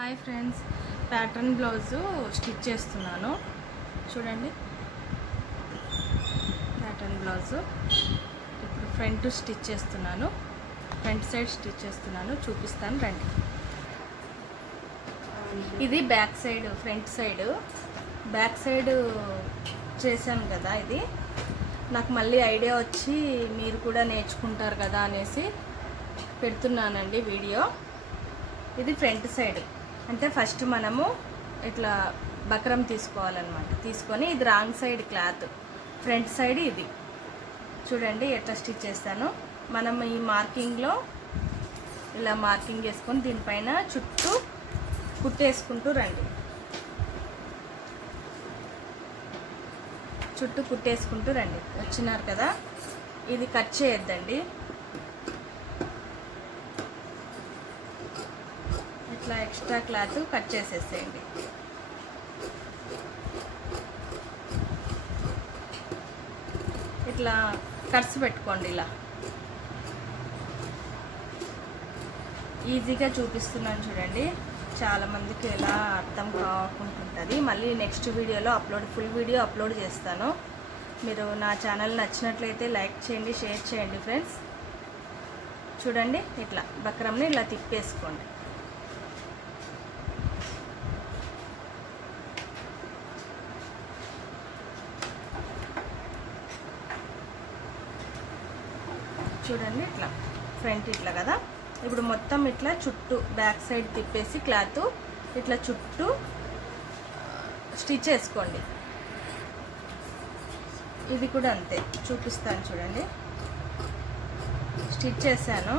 Hi friends, pattern blouse stitch చేస్తున్నాను. చూడండి, pattern blouse ఇప్పుడు ఫ్రంట్ స్టిచ్ చేస్తున్నాను. ఫ్రంట్ సైడ్ స్టిచ్ చేస్తున్నాను, చూపిస్తాను రండి. ఇది back side, front side back side చేశాను కదా. ఇది నాకు మళ్ళీ ఐడియా వచ్చి మీరు కూడా నేర్చుకుంటారు కదా అనేసి పెడుతున్నానండి వీడియో. ఇది ఫ్రంట్ సైడ్ అంటే ఫస్ట్ మనము ఇట్లా బక్రం తీసుకోవాలన్నమాట. తీసుకొని ఇది wrong side cloth, front side ఇది. చూడండి ఎట్లా స్టిచ్ చేస్తాను. మనం ఈ మార్కింగ్లో ఇలా మార్కింగ్ వేసుకొని దీనిపైన చుట్టూ కుట్టేసుకుంటూ రండి. చుట్టూ కుట్టేసుకుంటూ రండి. వచ్చినారు కదా, ఇది కట్ చేయొద్దండి. ఇట్లా ఎక్స్ట్రా క్లాత్ కట్ చేసేసేయండి. ఇట్లా కట్స్ పెట్టుకోండి. ఇలా ఈజీగా చూపిస్తున్నాను చూడండి. చాలామందికి ఎలా అర్థం కాకుంటుంటుంది. మళ్ళీ నెక్స్ట్ వీడియోలో ఫుల్ వీడియో అప్లోడ్ చేస్తాను. మీరు నా ఛానల్ నచ్చినట్లయితే లైక్ చేయండి, షేర్ చేయండి ఫ్రెండ్స్. చూడండి, ఇట్లా బక్రంని ఇలా తిప్పేసుకోండి. చూడండి, ఇట్లా ఫ్రంట్ ఇట్లా కదా. ఇప్పుడు మొత్తం ఇట్లా చుట్టూ బ్యాక్ సైడ్ తిప్పేసి క్లాత్ ఇట్లా చుట్టూ స్టిచ్ చేసుకోండి. ఇది కూడా అంతే, చూపిస్తాను చూడండి. స్టిచ్ చేశాను.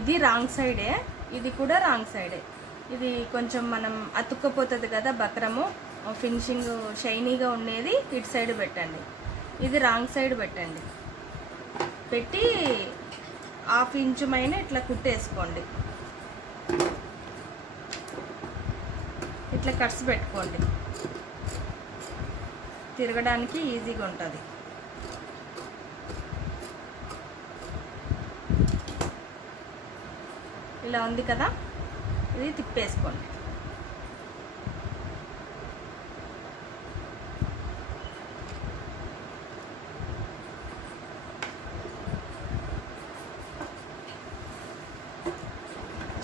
ఇది రాంగ్ సైడే, ఇది కూడా రాంగ్ సైడే. ఇది కొంచెం మనం అతుక్కపోతుంది కదా బక్రము, ఫినిషింగ్ షైనీగా ఉండేది ఇటు సైడ్ పెట్టండి. ఇది రాంగ్ సైడ్ పెట్టండి. పెట్టి 1/2 ఇంచు పైన ఇట్లా కుట్టేసుకోండి. ఇట్లా కట్స్ పెట్టుకోండి, తిరగడానికి ఈజీగా ఉంటుంది. ఇలా ఉంది కదా, ఇది తిప్పేసుకోండి.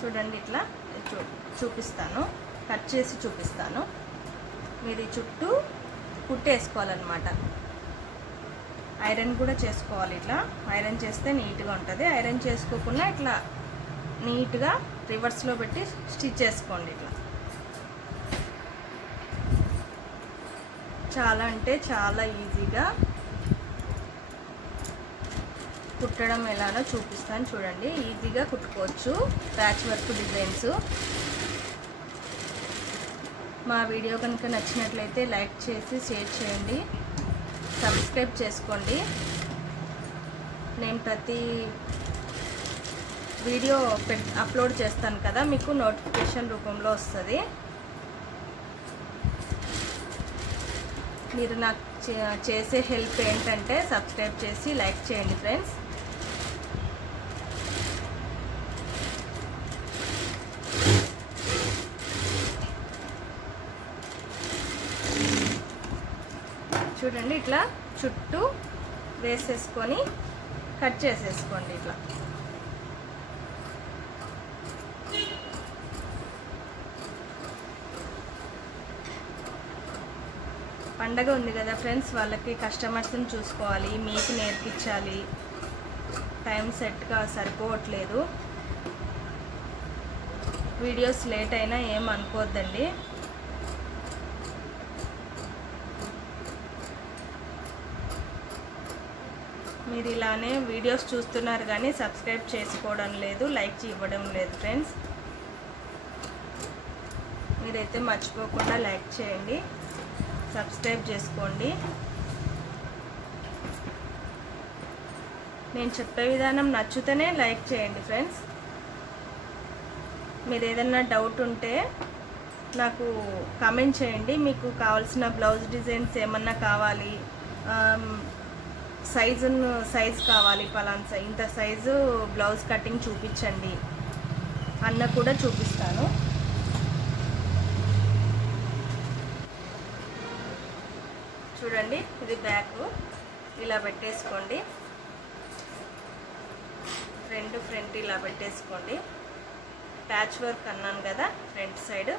చూడండి, ఇట్లా చూపిస్తాను, కట్ చేసి చూపిస్తాను. మీరు చుట్టూ కుట్టేసుకోవాలన్నమాట. ఐరన్ కూడా చేసుకోవాలి. ఇట్లా ఐరన్ చేస్తే నీట్గా ఉంటుంది. ఐరన్ చేసుకోకుండా ఇట్లా నీట్గా రివర్స్లో పెట్టి స్టిచ్ చేసుకోండి. ఇట్లా చాలా అంటే చాలా ఈజీగా కుట్టడం ఎలానో చూపిస్తాను చూడండి. ఈజీగా కుట్టుకోవచ్చు ప్యాచ్ వర్క్ డిజైన్స్. మా వీడియో కనుక నచ్చినట్లయితే లైక్ చేసి షేర్ చేయండి, సబ్స్క్రైబ్ చేసుకోండి. నేను ప్రతి వీడియో అప్లోడ్ చేస్తాను కదా, మీకు నోటిఫికేషన్ రూపంలో వస్తుంది. మీరు నాకు చేసే హెల్ప్ ఏంటంటే సబ్స్క్రైబ్ చేసి లైక్ చేయండి ఫ్రెండ్స్. చూడండి, ఇట్లా చుట్టూ వేసేసుకొని కట్ చేసేసుకోండి. ఇట్లా పండగ ఉంది కదా ఫ్రెండ్స్, వాళ్ళకి కస్టమర్స్ని చూసుకోవాలి, మీకు నేర్పించాలి. టైం సెట్గా సరిపోవట్లేదు. వీడియోస్ లేట్ అయినా ఏం అనుకోవద్దండి. మీరు ఇలానే వీడియోస్ చూస్తున్నారు కానీ సబ్స్క్రైబ్ చేసుకోవడం లేదు, లైక్ ఇవ్వడం లేదు ఫ్రెండ్స్. మీరైతే మర్చిపోకుండా లైక్ చేయండి, సబ్స్క్రైబ్ చేసుకోండి. నేను చెప్పే విధానం నచ్చితేనే లైక్ చేయండి ఫ్రెండ్స్. మీరు ఏదైనా డౌట్ ఉంటే నాకు కామెంట్ చేయండి. మీకు కావాల్సిన బ్లౌజ్ డిజైన్స్ ఏమన్నా కావాలి, సైజ్ కావాలి, పలానా ఇంత సైజు బ్లౌజ్ కటింగ్ చూపించండి అన్న కూడా చూపిస్తాను. చూడండి, ఇది బ్యాక్ ఇలా పెట్టేసుకోండి, ఫ్రంట్ ఇలా పెట్టేసుకోండి. ప్యాచ్ వర్క్ అన్నాను కదా, ఫ్రంట్ సైడ్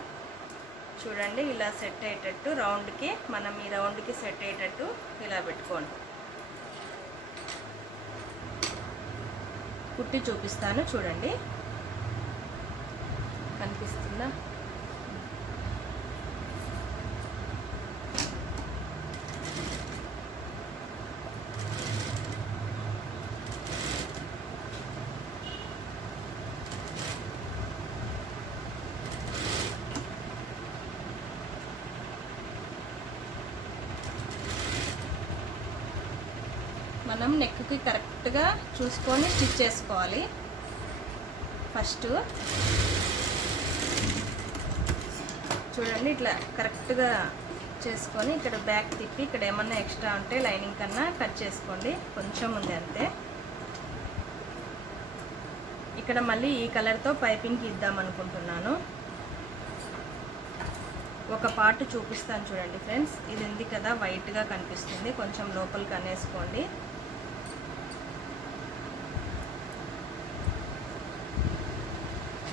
చూడండి ఇలా సెట్ అయ్యేటట్టు రౌండ్కి, మనం ఈ రౌండ్కి సెట్ అయ్యేటట్టు ఇలా పెట్టుకోండి. కుట్టి చూపిస్తాను చూడండి, కనిపిస్తుందా? మనం నెక్కి కరెక్ట్గా చూసుకొని స్టిచ్ చేసుకోవాలి. ఫస్ట్ చూడండి ఇట్లా కరెక్ట్గా చేసుకొని ఇక్కడ బ్యాక్ తిప్పి ఇక్కడ ఏమన్నా ఎక్స్ట్రా ఉంటే లైనింగ్ కన్నా కట్ చేసుకోండి, కొంచెం ఉంది అంతే. ఇక్కడ మళ్ళీ ఈ కలర్తో పైపింగ్కి ఇద్దాం అనుకుంటున్నాను. ఒక పార్ట్ చూపిస్తాను చూడండి ఫ్రెండ్స్. ఇది ఉంది కదా, వైట్గా కనిపిస్తుంది, కొంచెం లోపలికి అనేసుకోండి.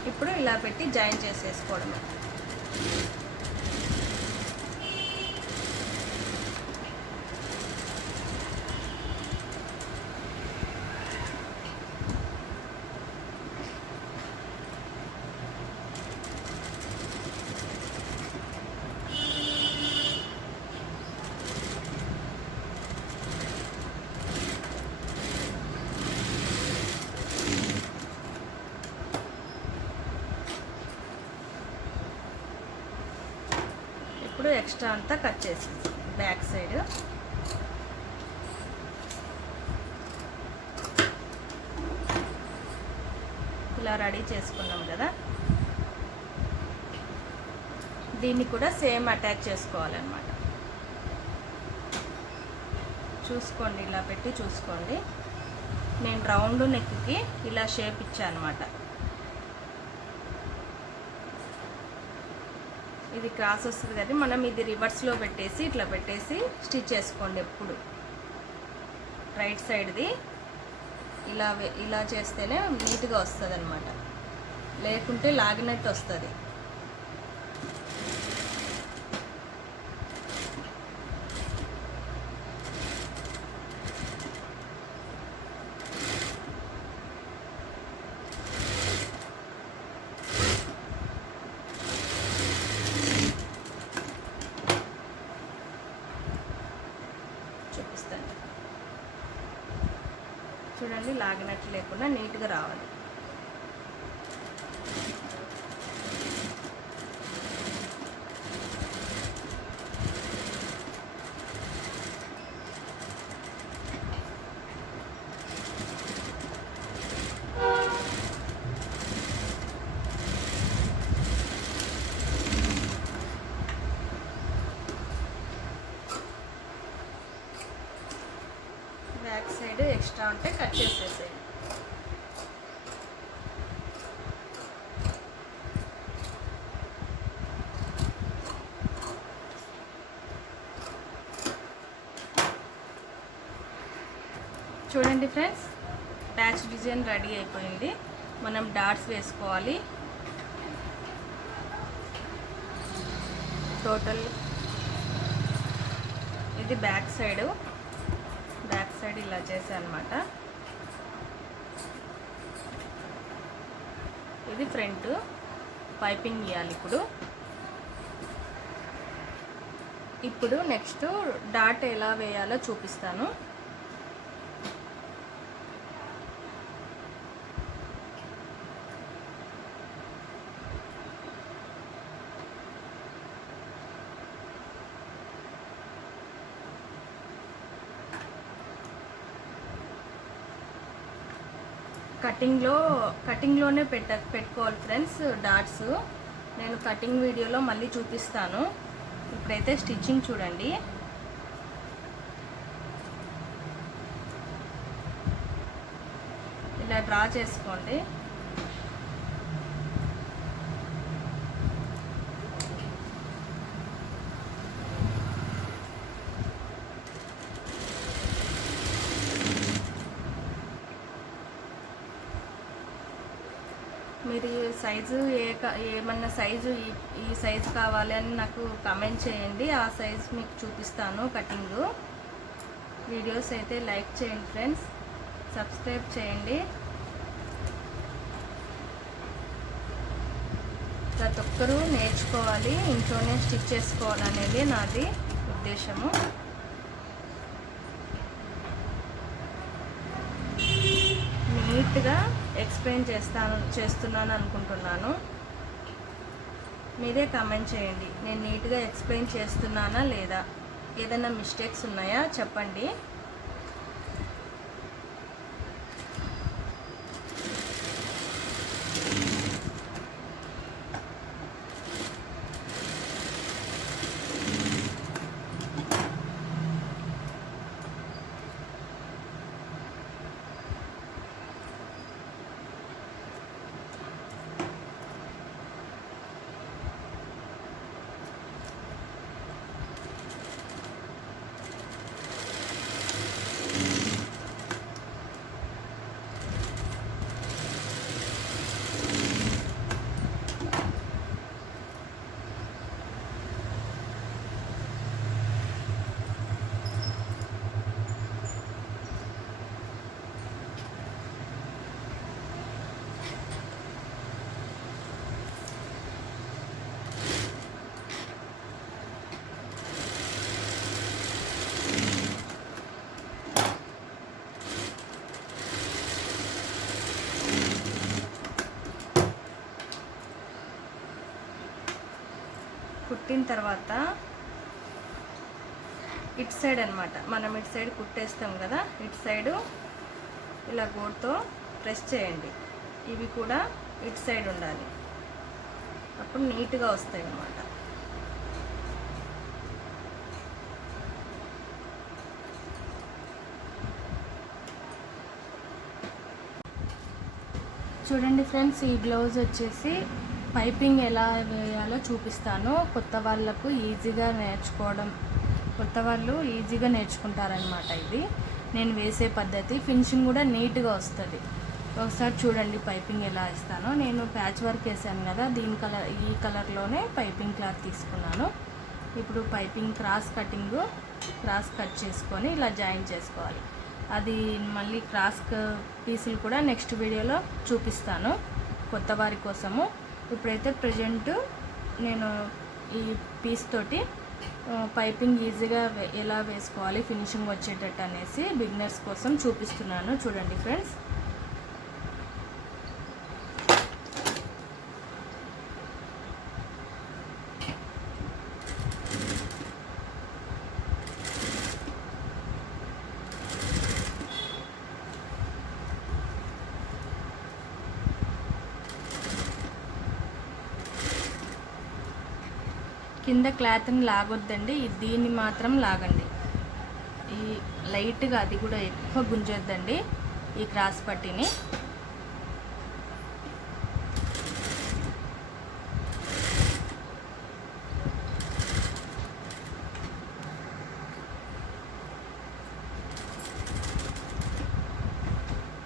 ఇప్పుడు ఇలా పెట్టి జాయిన్ చేసేసుకోవడమే. ఇప్పుడు ఎక్స్ట్రా అంతా కట్ చేసి బ్యాక్ సైడ్ ఇలా రెడీ చేసుకున్నాం కదా, దీన్ని కూడా సేమ్ అటాచ్ చేసుకోవాలన్నమాట. చూసుకోండి, ఇలా పెట్టి చూసుకోండి. నేను రౌండ్ నెక్కి ఇలా షేప్ ఇచ్చాను అనమాట. ఇది క్రాస్ వస్తుంది కదా, మనం ఇది రివర్స్లో పెట్టేసి ఇట్లా పెట్టేసి స్టిచ్ చేసుకోండి. ఎప్పుడు రైట్ సైడ్ది ఇలా చేస్తేనే నీట్గా వస్తుంది అనమాట, లేకుంటే లాగినట్టు వస్తుంది. చూపిస్తాను చూడండి, లాగినట్టు లేకుండా నీట్గా రావాలి. బ్యాక్ సైడ్ ఎక్స్ట్రా ఉంటే కట్ చేసేసేయండి. చూడండి ఫ్రెండ్స్, ప్యాచ్ డిజైన్ రెడీ అయిపోయింది. మనం డాట్స్ వేసుకోవాలి. టోటల్ ఇది బ్యాక్ సైడ్ ఇలా చేసా అనమాట. ఇది ఫ్రంట్ పైపింగ్ ఇవ్వాలి. ఇప్పుడు నెక్స్ట్ డాట్ ఎలా వేయాలో చూపిస్తాను. కటింగ్లోనే పెట్టుకోవాలి ఫ్రెండ్స్ డాట్స్. నేను కటింగ్ వీడియోలో మళ్ళీ చూపిస్తాను. ఇప్పుడైతే స్టిచ్చింగ్ చూడండి. ఇలా డ్రా చేసుకోండి. మీరు సైజు ఏమన్నా సైజు ఈ సైజు కావాలి అని నాకు కామెంట్ చేయండి. ఆ సైజు మీకు చూపిస్తాను కటింగ్. వీడియోస్ అయితే లైక్ చేయండి ఫ్రెండ్స్, సబ్స్క్రైబ్ చేయండి. ప్రతి ఒక్కరూ నేర్చుకోవాలి, ఇంట్లోనే స్టిచ్ చేసుకోవాలనేది నాది ఉద్దేశము. నీట్గా ఎక్స్ప్లెయిన్ చేస్తున్నాను అనుకుంటున్నాను. మీరే కామెంట్ చేయండి, నేను నీట్గా ఎక్స్ప్లెయిన్ చేస్తున్నానా లేదా, ఏదైనా మిస్టేక్స్ ఉన్నాయా చెప్పండి. కుట్టిన తర్వాత ఇటు సైడ్ అనమాట, మనం ఇటు సైడ్ కుట్టేస్తాం కదా, ఇటు సైడు ఇలా గోటుతో ప్రెస్ చేయండి. ఇవి కూడా ఇటు సైడ్ ఉండాలి, అప్పుడు నీట్గా వస్తాయి అన్నమాట. చూడండి ఫ్రెండ్స్, ఈ బ్లౌజ్ వచ్చేసి పైపింగ్ ఎలా వేయాలో చూపిస్తాను. కొత్త వాళ్ళకు ఈజీగా నేర్చుకోవడం, కొత్త వాళ్ళు ఈజీగా నేర్చుకుంటారనమాట. ఇది నేను వేసే పద్ధతి, ఫినిషింగ్ కూడా నీట్గా వస్తుంది. ఒకసారి చూడండి పైపింగ్ ఎలా వేస్తానో. నేను ప్యాచ్ వర్క్ వేసాను కదా, ఈ కలర్లోనే పైపింగ్ క్లాత్ తీసుకున్నాను. ఇప్పుడు పైపింగ్ క్రాస్ కట్ చేసుకొని ఇలా జాయిన్ చేసుకోవాలి. అది మళ్ళీ క్రాస్ పీసులు కూడా నెక్స్ట్ వీడియోలో చూపిస్తాను కొత్త వారి కోసము. ఇప్పుడైతే ప్రజెంట్ నేను ఈ పీస్ తోటి పైపింగ్ ఈజీగా ఎలా వేసుకోవాలి ఫినిషింగ్ వచ్చేటట్టు అనేసి బిగినర్స్ కోసం చూపిస్తున్నాను. చూడండి ఫ్రెండ్స్, కింద క్లాత్ని లాగొద్దండి, దీన్ని మాత్రం లాగండి. ఈ లైట్గా, అది కూడా ఎక్కువ గుంజొద్దండి ఈ క్రాస్ పట్టీని.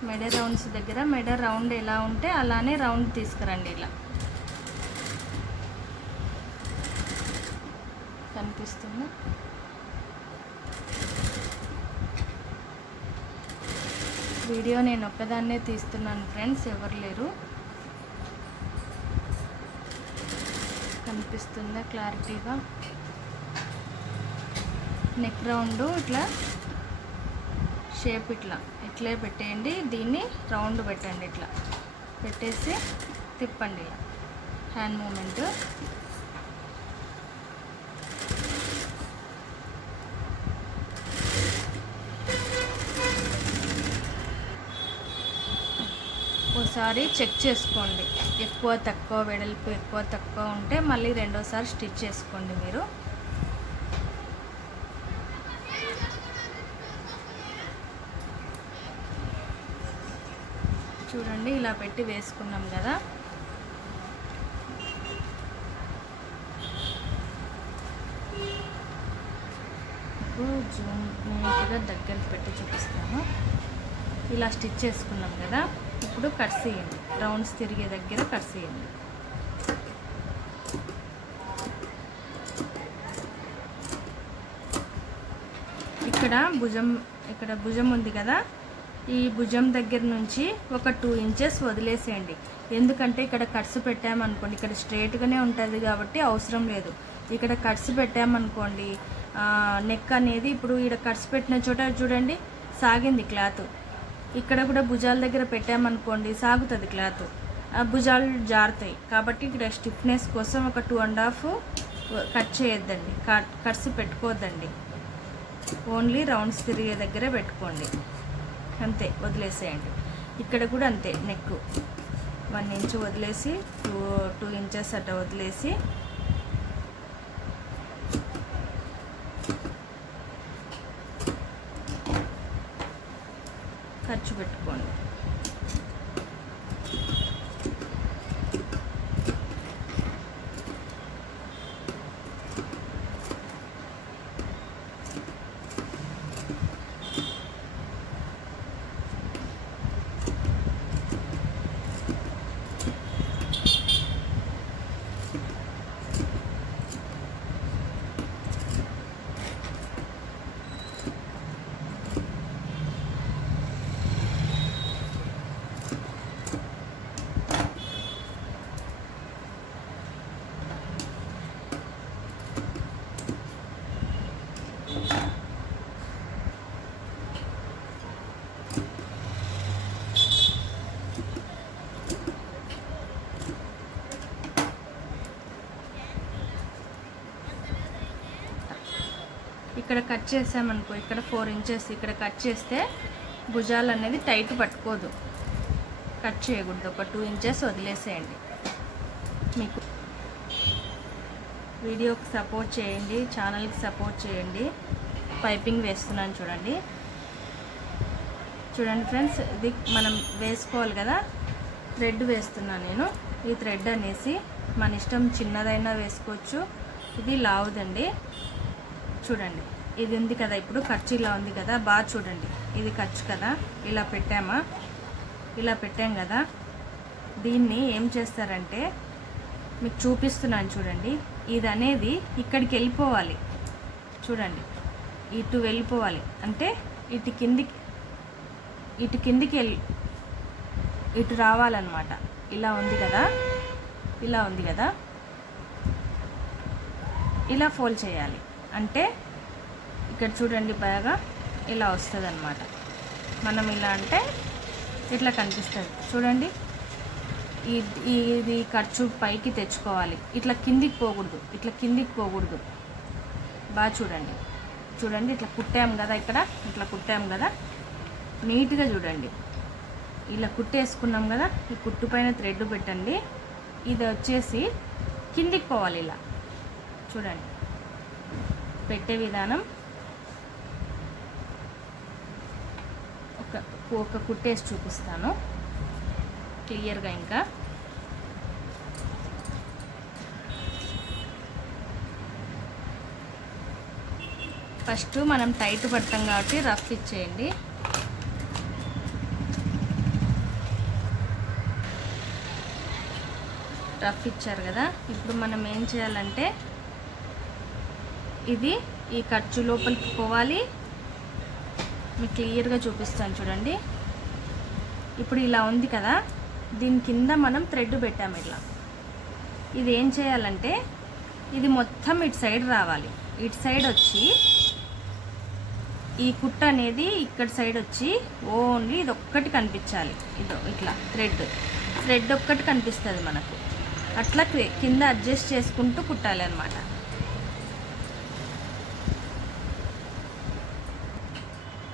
మెడ రౌండ్స్ దగ్గర మెడ రౌండ్ ఎలా ఉంటే అలానే రౌండ్ తీసుకురండి. ఇలా కనిపిస్తుంది. వీడియో నేను ఒక్కదాన్నే తీస్తున్నాను ఫ్రెండ్స్, ఎవరు లేరు. కనిపిస్తుందా క్లారిటీగా? నెక్ రౌండ్ ఇట్లా షేప్ ఇట్లే పెట్టేయండి. దీన్ని రౌండ్ పెట్టండి, ఇట్లా పెట్టేసి తిప్పండి. ఇలా హ్యాండ్ మూమెంట్. ఒకసారి చెక్ చేసుకోండి. ఎక్కువ తక్కువ వెడల్పు ఎక్కువ తక్కువ ఉంటే మళ్ళీ రెండోసారి స్టిచ్ చేసుకోండి మీరు. చూడండి ఇలా పెట్టి వేసుకున్నాం కదా. జూమ్ నీట్గా దగ్గరికి పెట్టి చూపిస్తాను. ఇలా స్టిచ్ చేసుకున్నాం కదా. ఇప్పుడు కట్స్ వేయండి, రౌండ్స్ తిరిగే దగ్గర కట్స్ వేయండి. ఇక్కడ భుజం ఉంది కదా, ఈ భుజం దగ్గర నుంచి ఒక 2 ఇంచెస్ వదిలేసేయండి. ఎందుకంటే ఇక్కడ కట్స్ పెట్టామనుకోండి, ఇక్కడ స్ట్రైట్గానే ఉంటుంది కాబట్టి అవసరం లేదు. ఇక్కడ కట్స్ పెట్టామనుకోండి, నెక్ అనేది ఇప్పుడు ఇక్కడ కట్స్ పెట్టిన చోట చూడండి సాగింది క్లాత్. ఇక్కడ కూడా భుజాల దగ్గర పెట్టామనుకోండి సాగుతుంది క్లాత్, భుజాలు జారుతాయి. కాబట్టి ఇక్కడ స్టిఫ్నెస్ కోసం ఒక 2.5 కట్ చేయొద్దండి, కట్స్ పెట్టుకోవద్దండి. ఓన్లీ రౌండ్స్ తిరిగే దగ్గరే పెట్టుకోండి, అంతే, వదిలేసేయండి. ఇక్కడ కూడా అంతే, నెక్ 1 ఇంచ్ వదిలేసి 2 ఇంచెస్ అట్లా వదిలేసి ఖర్చు పెట్టుకోండి. ఇక్కడ కట్ చేసామనుకో, ఇక్కడ 4 ఇంచెస్ ఇక్కడ కట్ చేస్తే భుజాలు అనేది టైట్ పట్టుకోదు, కట్ చేయకూడదు. ఒక 2 ఇంచెస్ వదిలేసేయండి. మీకు వీడియోకి సపోర్ట్ చేయండి, ఛానల్కి సపోర్ట్ చేయండి. పైపింగ్ వేస్తున్నాను చూడండి. చూడండి ఫ్రెండ్స్, ఇది మనం వేసుకోవాలి కదా, థ్రెడ్ వేస్తున్నాను నేను. ఈ థ్రెడ్ అనేసి మన ఇష్టం, చిన్నదైనా వేసుకోవచ్చు, ఇది లావుదండి. చూడండి, ఇది ఉంది కదా, ఇప్పుడు ఖర్చు ఇలా ఉంది కదా, బాగా చూడండి, ఇది ఖర్చు కదా, ఇలా పెట్టాం కదా. దీన్ని ఏం చేస్తారంటే మీకు చూపిస్తున్నాను చూడండి, ఇది అనేది ఇక్కడికి వెళ్ళిపోవాలి. చూడండి, ఇటు వెళ్ళిపోవాలి అంటే ఇటు కిందికి ఇటు రావాలన్నమాట. ఇలా ఉంది కదా, ఇలా ఫోల్డ్ చేయాలి. అంటే ఇక్కడ చూడండి బాగా ఇలా వస్తుంది అన్నమాట. మనం ఇలా అంటే ఇట్లా కనిపిస్తుంది చూడండి. ఇది ఖర్చు పైకి తెచ్చుకోవాలి, ఇట్లా కిందికి పోకూడదు. బాగా చూడండి, ఇట్లా కుట్టాము కదా, ఇట్లా కుట్టాము కదా, నీట్గా చూడండి. ఇలా కుట్టేసుకున్నాం కదా, ఈ కుట్టు పైన థ్రెడ్ పెట్టండి. ఇది వచ్చేసి కిందికి పోవాలి. ఇలా చూడండి, పెట్టే విధానం. ఒక కుట్టేసి చూపిస్తాను క్లియర్గా. ఇంకా ఫస్ట్ మనం టైట్ పడతాం కాబట్టి రఫ్ ఇచ్చేయండి. రఫ్ ఇచ్చారు కదా, ఇప్పుడు మనం ఏం చేయాలంటే ఈ ఖర్చు లోపలికి పోవాలి. మీకు క్లియర్గా చూపిస్తాను చూడండి. ఇప్పుడు ఇలా ఉంది కదా, దీని కింద మనం థ్రెడ్ పెట్టాము ఇట్లా. ఇది ఏం చేయాలంటే ఇది మొత్తం ఇటు సైడ్ రావాలి. ఇటు సైడ్ వచ్చి ఈ కుట్ట అనేది ఇక్కడ సైడ్ వచ్చి ఓన్లీ ఇది ఒక్కటి కనిపించాలి. ఇట్లా థ్రెడ్ ఒక్కటి కనిపిస్తుంది మనకు. అట్లా కింద అడ్జస్ట్ చేసుకుంటూ కుట్టాలి అన్నమాట.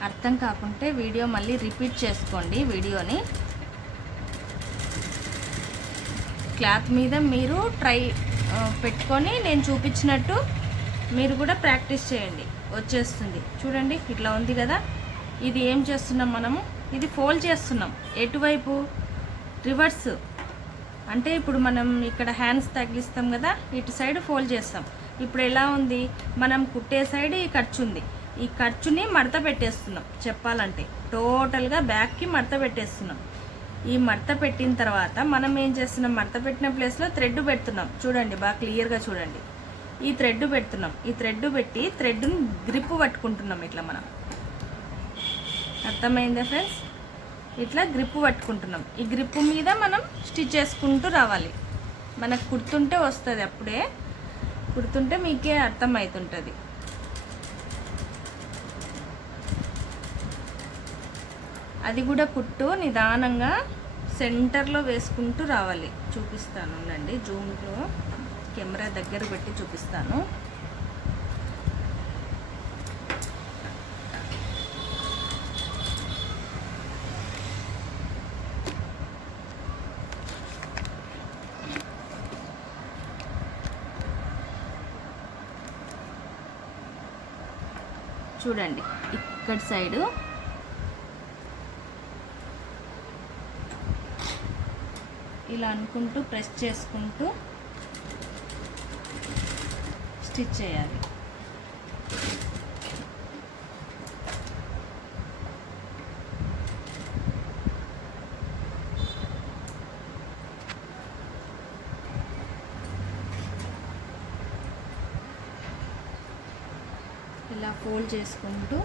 అర్థం కాకుంటే వీడియో మళ్ళీ రిపీట్ చేసుకోండి వీడియోని. క్లాత్ మీద మీరు పెట్టుకొని నేను చూపించినట్టు మీరు కూడా ప్రాక్టీస్ చేయండి, వచ్చేస్తుంది. చూడండి ఇట్లా ఉంది కదా. ఇది ఏం చేస్తున్నాం మనము, ఇది ఫోల్డ్ చేస్తున్నాం. ఎటువైపు? రివర్స్. అంటే ఇప్పుడు మనం ఇక్కడ హ్యాండ్స్ తగిలిస్తాం కదా, ఇటు సైడ్ ఫోల్డ్ చేస్తాం. ఇప్పుడు ఎలా ఉంది, మనం కుట్టే సైడ్ ఈ ఖర్చు ఉంది, ఈ ఖర్చుని మడత పెట్టేస్తున్నాం. చెప్పాలంటే టోటల్గా బ్యాక్కి మడత పెట్టేస్తున్నాం. ఈ మడత పెట్టిన తర్వాత మనం ఏం చేస్తున్నాం, మడత పెట్టిన ప్లేస్లో థ్రెడ్ పెడుతున్నాం. చూడండి బాగా క్లియర్గా చూడండి. ఈ థ్రెడ్ పెడుతున్నాం. ఈ థ్రెడ్ పెట్టి థ్రెడ్ని గ్రిప్ పట్టుకుంటున్నాం. ఇట్లా మనం, అర్థమైందా ఫ్రెండ్స్? ఇట్లా గ్రిప్ పట్టుకుంటున్నాం. ఈ గ్రిప్ మీద మనం స్టిచ్ చేసుకుంటూ రావాలి. మనకు కుడుతుంటే వస్తుంది, అప్పుడే కుడుతుంటే మీకే అర్థమవుతుంటుంది. అది కూడా కుట్టు నిదానంగా సెంటర్లో వేసుకుంటూ రావాలి. చూపిస్తాను అండి, జూమ్లో కెమెరా దగ్గర పెట్టి చూపిస్తాను. చూడండి ఇక్కడ సైడు ఇలా అనుకుంటూ ప్రెస్ చేసుకుంటూ స్టిచ్ చేయాలి. ఇలా ఫోల్డ్ చేసుకుంటూ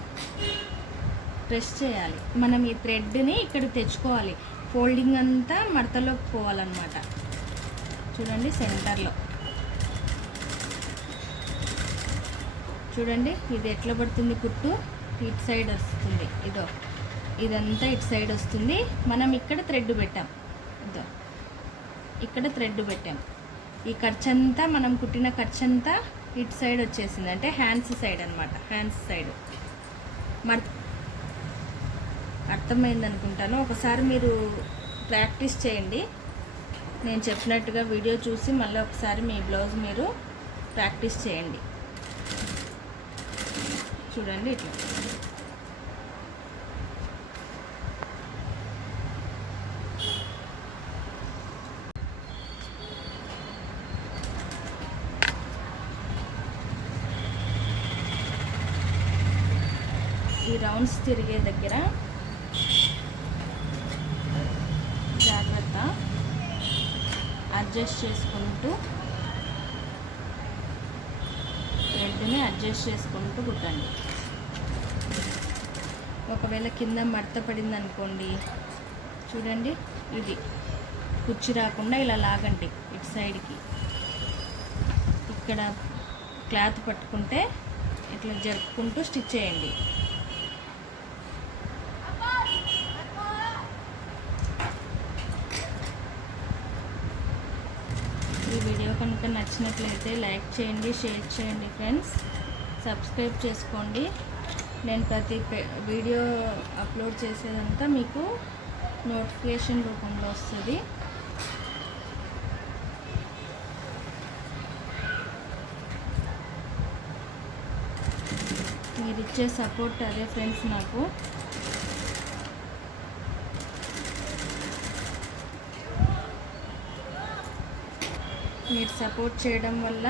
ప్రెస్ చేయాలి. మనం ఈ థ్రెడ్ని ఇక్కడికి తెచ్చుకోవాలి. ఫోల్డింగ్ అంతా మడతలోకి పోవాలన్నమాట. చూడండి సెంటర్లో చూడండి, ఇది ఎట్లా పడుతుంది కుట్టు, ఇటు సైడ్ వస్తుంది. ఇదంతా ఇటు సైడ్ వస్తుంది. మనం ఇక్కడ థ్రెడ్ పెట్టాం, ఇక్కడ థ్రెడ్ పెట్టాం. ఈ ఖర్చంతా మనం కుట్టిన ఖర్చంతా ఇటు సైడ్ వచ్చేసింది, అంటే హ్యాండ్స్ సైడ్ అనమాట. హ్యాండ్స్ సైడ్ అర్థమైంది అనుకుంటాను. ఒకసారి మీరు ప్రాక్టీస్ చేయండి, నేను చెప్పినట్టుగా వీడియో చూసి మళ్ళీ ఒకసారి మీ బ్లౌజ్ మీరు ప్రాక్టీస్ చేయండి. చూడండి ఇట్లా ఈ రౌండ్స్ తిరిగే దగ్గర జాగ్రత్త అడ్జస్ట్ చేసుకుంటూ థ్రెడ్ని అడ్జస్ట్ చేసుకుంటూ కుట్టండి. ఒకవేళ కింద మడత పడింది అనుకోండి, చూడండి ఇది కుచ్చి రాకుండా ఇలా లాగండి ఇటు సైడ్కి. ఇక్కడ క్లాత్ పట్టుకుంటే ఇట్లా జరుపుకుంటూ స్టిచ్ చేయండి. ఈ వీడియో కనుక నచ్చినట్లయితే లైక్ చేయండి, షేర్ చేయండి ఫ్రెండ్స్, సబ్స్క్రైబ్ చేసుకోండి. నేను ప్రతి వీడియో అప్లోడ్ చేసేదంతా మీకు నోటిఫికేషన్ రూపంలో వస్తుంది. మీరు ఇచ్చే సపోర్ట్ అదే ఫ్రెండ్స్ నాకు. మీరు సపోర్ట్ చేయడం వల్ల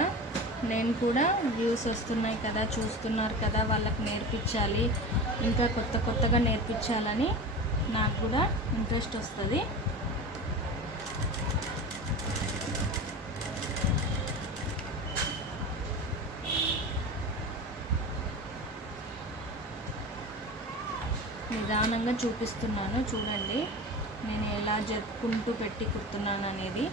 నేను కూడా వ్యూస్ వస్తున్నాయి కదా, చూస్తున్నారు కదా, వాళ్ళకి నేర్పించాలి, ఇంకా కొత్తగా నేర్పించాలని నాకు కూడా ఇంట్రెస్ట్ వస్తుంది. నిదానంగా చూపిస్తున్నాను, చూడండి నేను ఎలా జరుపుకుంటూ పెట్టి కుడుతున్నాను అనేది.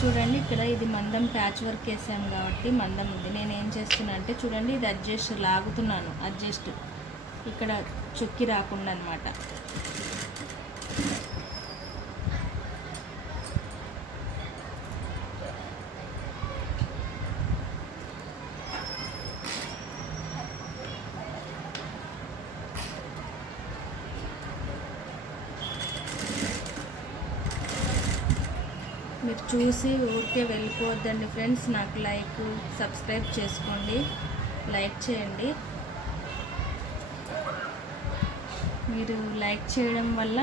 చూడండి ఇక్కడ ఇది మందం ప్యాచ్ వర్క్ వేసాను కాబట్టి మందం ఉంది. నేను ఏం చేస్తున్నా అంటే చూడండి, ఇది అడ్జస్ట్ లాగుతున్నాను, అడ్జస్ట్ ఇక్కడ చొక్కి రాకుండా అన్నమాట. మీరు చూసి ఊరికే వెళ్ళిపోవద్దండి ఫ్రెండ్స్. నాకు సబ్స్క్రైబ్ చేసుకోండి, లైక్ చేయండి. మీరు లైక్ చేయడం వల్ల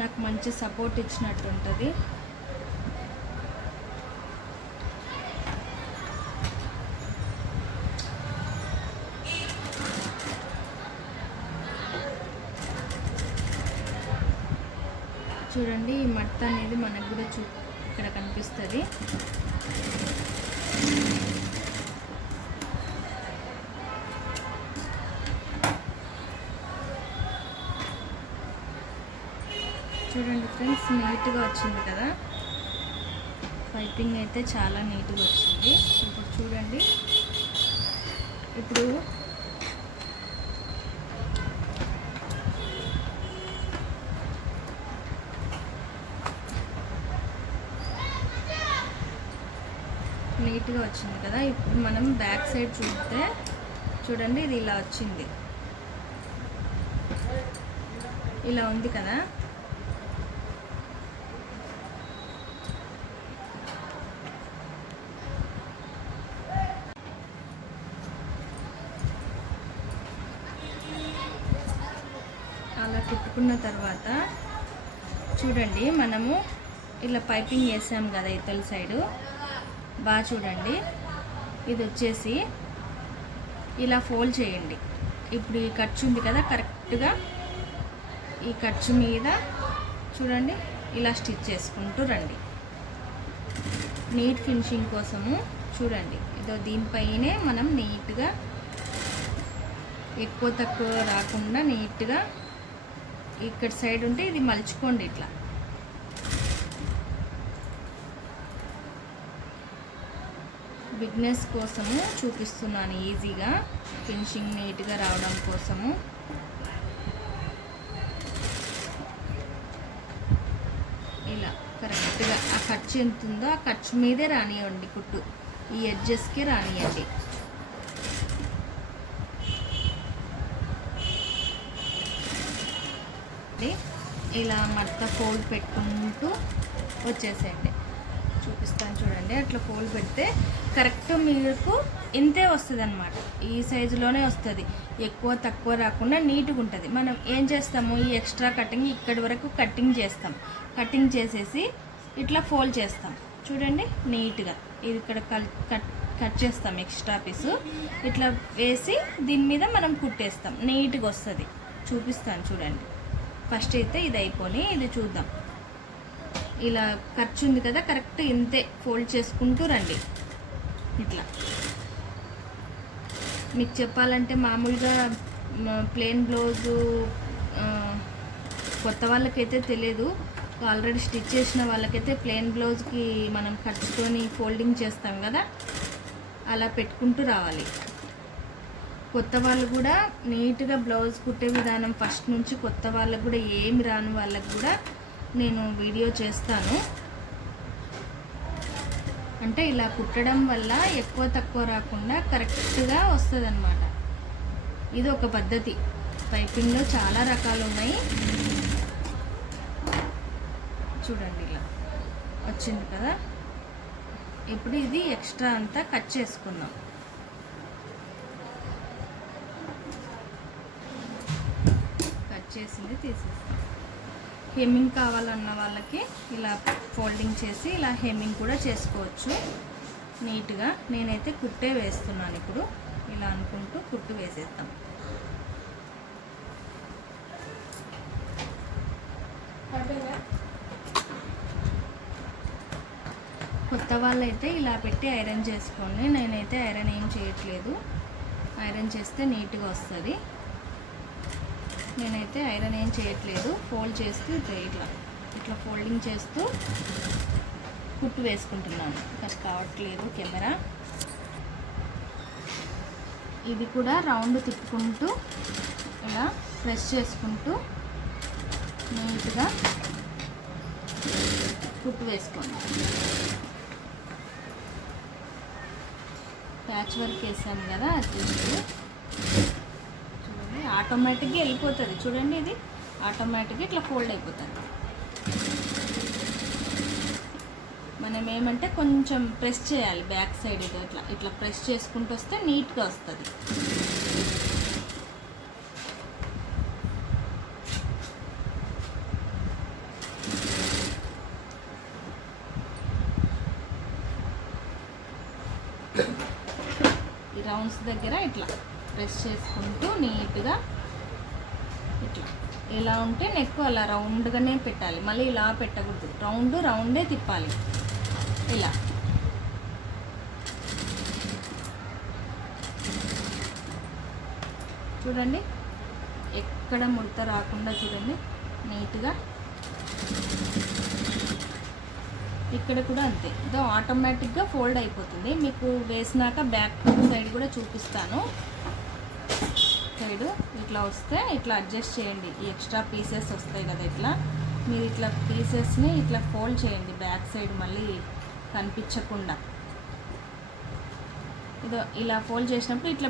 నాకు మంచి సపోర్ట్ ఇచ్చినట్టు ఉంటుంది. చూడండి, ఈ మట్ట అనేది మనకు కూడా ఇక్కడ కనిపిస్తుంది. చూడండి ఫ్రెండ్స్, నీట్గా వచ్చింది కదా. పైపింగ్ అయితే చాలా నీట్గా వచ్చింది. ఇప్పుడు చూడండి, ఇప్పుడు నీట్గా వచ్చింది కదా. ఇప్పుడు మనం బ్యాక్ సైడ్ చూస్తే చూడండి, ఇది ఇలా వచ్చింది, ఇలా ఉంది కదా. అలా కుట్టుకున్న తర్వాత చూడండి, మనము ఇలా పైపింగ్ వేసాం కదా ఇతల సైడు. బాగా చూడండి, ఇది వచ్చేసి ఇలా ఫోల్డ్ చేయండి. ఇప్పుడు ఈ ఖర్చు ఉంది కదా, కరెక్ట్గా ఈ ఖర్చు మీద చూడండి ఇలా స్టిచ్ చేసుకుంటూ రండి. నీట్ ఫినిషింగ్ కోసము చూడండి, ఇదో దీనిపైనే మనం నీట్గా ఎక్కువ తక్కువ రాకుండా నీట్గా ఇక్కడ సైడ్ ఉంటే ఇది మలుచుకోండి. ఇట్లా బిగ్నెస్ కోసము చూపిస్తున్నాను, ఈజీగా ఫినిషింగ్ నీట్గా రావడం కోసము. ఇలా కరెక్ట్గా ఆ ఖర్చు ఎంత ఉందో ఆ ఖర్చు మీదే రానియండి కుట్టు, ఈ ఎడ్జెస్కి రానియండి. ఇలా మడత ఫోల్డ్ పెట్టుకుంటూ వచ్చేసేయండి. చూపిస్తాను చూడండి, అట్లా ఫోల్డ్ పెడితే కరెక్ట్ మీకు ఇంతే వస్తుంది అన్నమాట. ఈ సైజులోనే వస్తుంది, ఎక్కువ తక్కువ రాకుండా నీట్గా ఉంటుంది. మనం ఏం చేస్తాము, ఈ ఎక్స్ట్రా కటింగ్ ఇక్కడి వరకు కటింగ్ చేస్తాం. కటింగ్ చేసేసి ఇట్లా ఫోల్డ్ చేస్తాం చూడండి నీట్గా. ఇది ఇక్కడ కట్ చేస్తాం ఎక్స్ట్రా పీసు, ఇట్లా వేసి దీని మీద మనం కుట్టేస్తాం, నీట్గా వస్తుంది. చూపిస్తాను చూడండి. ఫస్ట్ అయితే ఇది అయిపోయి ఇది చూద్దాం. ఇలా ఖర్చు ఉంది కదా, కరెక్ట్ ఇంతే ఫోల్డ్ చేసుకుంటూ రండి. ఇట్లా మీకు చెప్పాలంటే మామూలుగా ప్లెయిన్ బ్లౌజు కొత్త వాళ్ళకైతే తెలియదు, ఆల్రెడీ స్టిచ్ చేసిన వాళ్ళకైతే ప్లెయిన్ బ్లౌజ్కి మనం ఖర్చుతోని ఫోల్డింగ్ చేస్తాం కదా, అలా పెట్టుకుంటూ రావాలి. కొత్త వాళ్ళు కూడా నీట్గా బ్లౌజ్ కుట్టే విధానం ఫస్ట్ నుంచి కొత్త వాళ్ళకు కూడా ఏమి రాని వాళ్ళకు కూడా నేను వీడియో చేస్తాను. అంటే ఇలా కుట్టడం వల్ల ఎక్కువ తక్కువ రాకుండా కరెక్ట్గా వస్తుంది అన్నమాట. ఇది ఒక పద్ధతి. పైపింగ్లో చాలా రకాలు ఉన్నాయి. చూడండి ఇలా వచ్చింది కదా. ఇప్పుడు ఇది ఎక్స్ట్రా అంతా కట్ చేసుకుందాం. కట్ చేసింది తీసేస్తాం. హెమ్మింగ్ కావాలన్న వాళ్ళకి ఇలా ఫోల్డింగ్ చేసి ఇలా హెమ్మింగ్ కూడా చేసుకోవచ్చు నీట్గా. నేనైతే కుట్టే వేస్తున్నాను ఇప్పుడు. ఇలా అనుకుంటూ కుట్టు వేసేస్తాం. కొత్త వాళ్ళైతే ఇలా పెట్టి ఐరన్ చేసుకోండి. నేనైతే ఐరన్ ఏం చేయట్లేదు. ఐరన్ చేస్తే నీట్గా వస్తుంది. నేనైతే ఐరన్ ఏం చేయట్లేదు. ఫోల్డ్ చేస్తూ ఇట్లా ఇట్లా ఫోల్డింగ్ చేస్తూ కుట్టు వేసుకుంటున్నాను. కట్ కావట్లేదు కెమెరా. ఇది కూడా రౌండ్ తిప్పుకుంటూ ఇలా ప్రెస్ చేసుకుంటూ నీట్గా కుట్టు వేసుకోండి. ప్యాచ్ వర్క్ వేసాము కదా, అది చూస్తూ ఆటోమేటిక్గా వెళ్ళిపోతుంది. చూడండి, ఇది ఆటోమేటిక్గా ఇట్లా ఫోల్డ్ అయిపోతుంది. మనం ఏమంటే కొంచెం ప్రెస్ చేయాలి బ్యాక్ సైడ్. ఇది ఇట్లా ప్రెస్ చేసుకుంటూ వస్తే నీట్గా వస్తుంది. ఈ రౌండ్స్ దగ్గర ఇట్లా ప్రెస్ చేసుకుంటూ నీట్గా ఇట్లా ఇలా ఉంటే నెక్ అలా రౌండ్గానే పెట్టాలి. మళ్ళీ ఇలా పెట్టకూడదు, రౌండే తిప్పాలి. ఇలా చూడండి, ఎక్కడ ముడత రాకుండా చూడండి నీట్గా. ఇక్కడ కూడా అంతే, ఇదో ఆటోమేటిక్గా ఫోల్డ్ అయిపోతుంది. మీకు వేసినాక బ్యాక్ సైడ్ కూడా చూపిస్తాను. సైడ్ ఇట్లా వస్తే ఇట్లా అడ్జస్ట్ చేయండి. ఈ ఎక్స్ట్రా పీసెస్ వస్తాయి కదా, ఇట్లా మీరు ఇట్లా పీసెస్ని ఇట్లా ఫోల్డ్ చేయండి బ్యాక్ సైడ్, మళ్ళీ కనిపించకుండా. ఇదో ఇలా ఫోల్డ్ చేసినప్పుడు ఇట్లా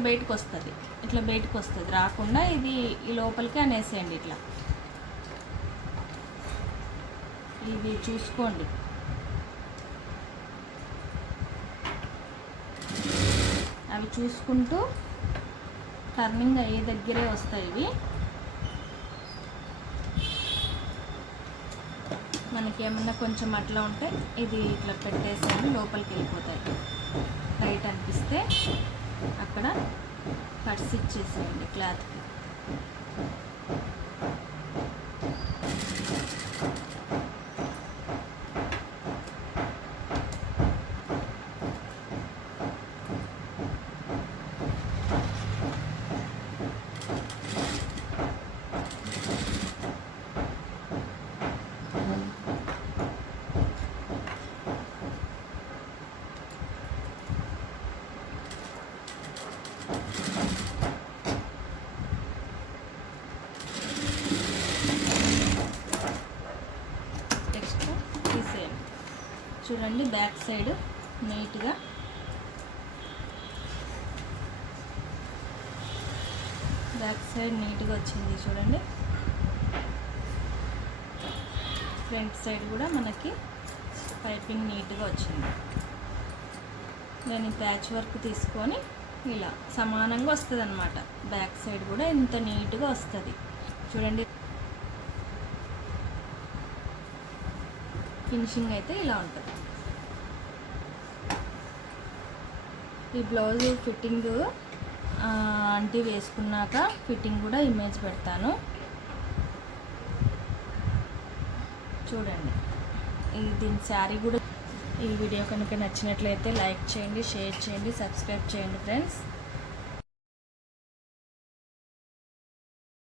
బయటకు వస్తుంది, రాకుండా ఇది ఈ లోపలికి అనేసేయండి. ఇట్లా ఇది చూసుకోండి. అవి చూసుకుంటూ టర్నింగ్ అయ్యే దగ్గరే వస్తాయి ఇవి. మనకి ఏమన్నా కొంచెం అట్లా ఉంటే ఇది ఇట్లా పెట్టేసేయండి, లోపలికి వెళ్ళిపోతాయి. టైట్ అనిపిస్తే అక్కడ కట్స్ ఇచ్చేసేయండి క్లాత్కి. చూడండి బ్యాక్ సైడ్ నీట్గా వచ్చింది చూడండి. ఫ్రంట్ సైడ్ కూడా మనకి పైపింగ్ నీట్గా వచ్చింది. నేను ఈ ప్యాచ్ వర్క్ తీసుకొని ఇలా సమానంగా వస్తుంది అన్నమాట. బ్యాక్ సైడ్ కూడా ఇంత నీట్గా వస్తుంది చూడండి. ఫినిషింగ్ అయితే ఇలా ఉంటుంది. ఈ బ్లౌజ్ ఫిట్టింగ్ ఆంటీ వేసుకున్నాక ఫిట్టింగ్ కూడా ఇమేజ్ పెడతాను చూడండి. దీని శారీ కూడా. ఈ వీడియో కనుక నచ్చినట్లయితే లైక్ చేయండి, షేర్ చేయండి, సబ్స్క్రైబ్ చేయండి ఫ్రెండ్స్.